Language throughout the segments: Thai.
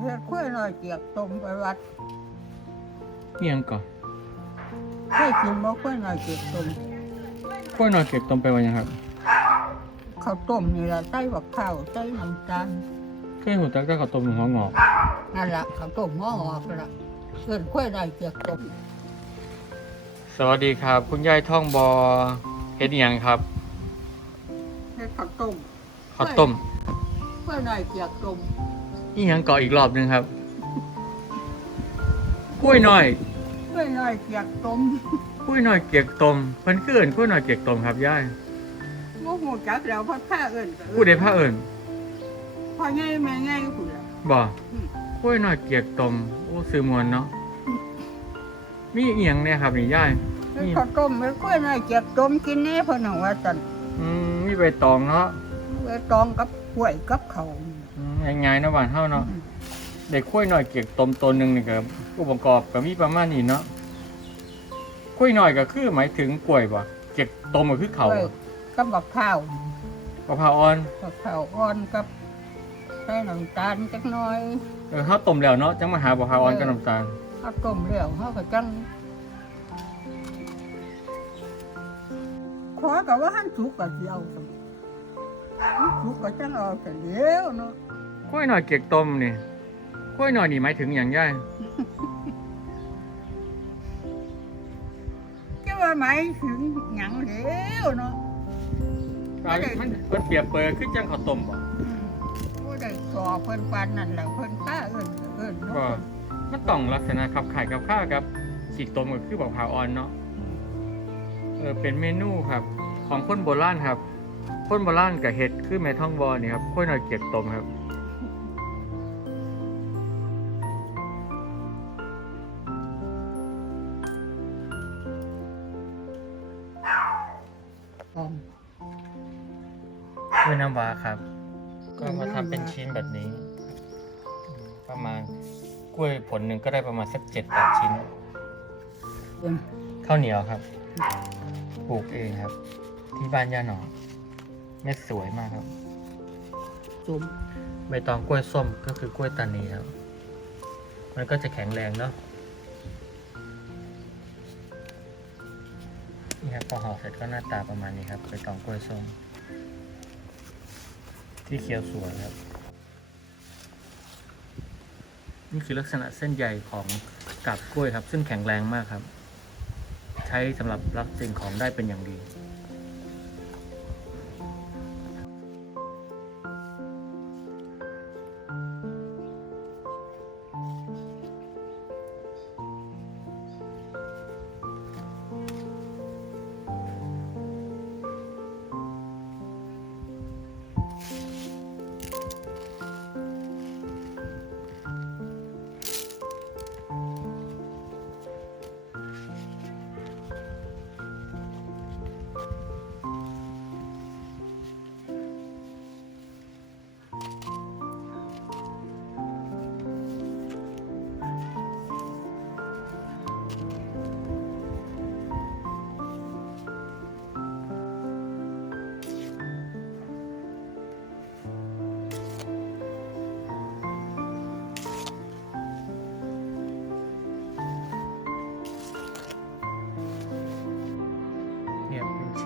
เฮ็ดข้วยหน่อยเกียกต้มไปวัดเอียงก่อนเคยกินบ่ข้วยหน่อยเกียกต้มกล้วยหน่อยเก็บต้มไปวันยังครับข้าวต้มนี่ล่ะใส่บักข้าวใส่น้ำตาลเคยหูจักแต่ข้าวต้มหัวงอกนั่นล่ะข้าวต้มหม้อออกล่ะเอิ้นข้วยหน่อยเกียกต้มสวัสดีครับ คุณยายท่องบอเฮ็ดอิหยังครับเฮ็ดข้าวต้มข้าวต้ม ข้วยหน่อยเกียกต้มอีหยังก่ออีกรอบหนึงครับกล้วยหน่อยข้วยหน่อยเกียกต้มกล้วยหน่อยเกียกต้มเพิ่นคือเอิ้นกล้วยหน่อยเกียกต้มครับยายบ่ฮู้จักแล้วเพราะข้าเอิ้นก็ผู้ใดพาเอิ้นพ่อใหญ่แม่ใหญ่พุ่นล่ะ บ่อืม กล้วยหน่อยเกียกต้มโอ้ซื้อมวนเนาะมีอีหยังเนี่ยครับนี่ยายเฮ็ดข้าวต้มเฮ็ดข้วยหน่อยเกียกต้มกินแน่เพิ่นน่ะว่าซั่นอืมมีใบตองเนาะไว้ตองกับ กล้วยกับข้าวอืมง่ายๆเนาะบ้านเฮาเนาะได้กล้วยหน่อยเกียกต้มตัวหนึ่งนี่ก็อุปกรณ์ก็มีประมาณนี้เนาะกล้วยหน่อยก็คือหมายถึงกล้วยบ่เกียกต้มก็คือเขากล้วยกับบักข้าวมะพร้าวอ่อนบักข้าวอ่อนกับใส่น้ำตาลจักหน่อยเออเฮาต้มแล้วเนาะจังมาหามะพร้าวอ่อนกับน้ำตาลเอาต้มแล้วเฮาก็จังขอก็ว่าหันสุกก็สิเอาซั่นหั้น สุกก็จังเอาแต่เดียวเนาะกล้วยหน่อยเกียกต้มนี่กล้วยหน่อยนี่หมายถึงหยังย่ายจะว่าหมายถึงหยังแล้วเนาะมันมันเปรียบเปรยคือจังข้าวต้มบ่อืมผู้ใดสอเพิ่นปานนั่นแหละเพิ่นป้าเอิ้นก็เอิ้นบ่เนาะมันต้องลักษณะขับขายกับข้าวกับสีต้มก็คือมะพร้าวอ่อนเนาะเออเป็นเมนูครับ ของคนโบราณครับ คนโบราณกับเห็ดคือแม่ท่องบอนี่ครับกล้วยหน่อยเกียกต้มครับด้วยน้ำว้าครับ ก็มาทำเป็นชิ้นแบบนี้ ประมาณกล้วยผลหนึ่งก็ได้ประมาณสักเจ็ดแปดชิ้นข้าวเหนียวครับ ปลูกเองครับ ที่บ้านย่าหนอง เม็ดสวยมากครับ จุ่มใบตองกล้วยส้มก็คือกล้วยตานีครับ มันก็จะแข็งแรงเนาะ นี่ครับพอห่อเสร็จก็หน้าตาประมาณนี้ครับใบตองกล้วยส้ม ที่เคี้ยวสวยครับ นี่คือลักษณะเส้นใยของกาบกล้วยครับ ซึ่งแข็งแรงมากครับ ใช้สำหรับรับสิ่งของได้เป็นอย่างดี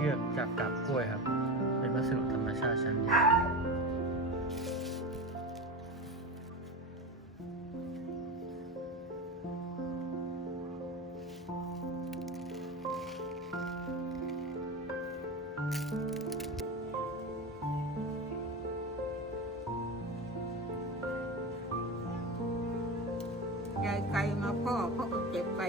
ชือกจากกาบกล้วยครับ เป็นวัสดุธรรมชาติชั้นดียายไก่มาพ่อเขาก็เก็บไป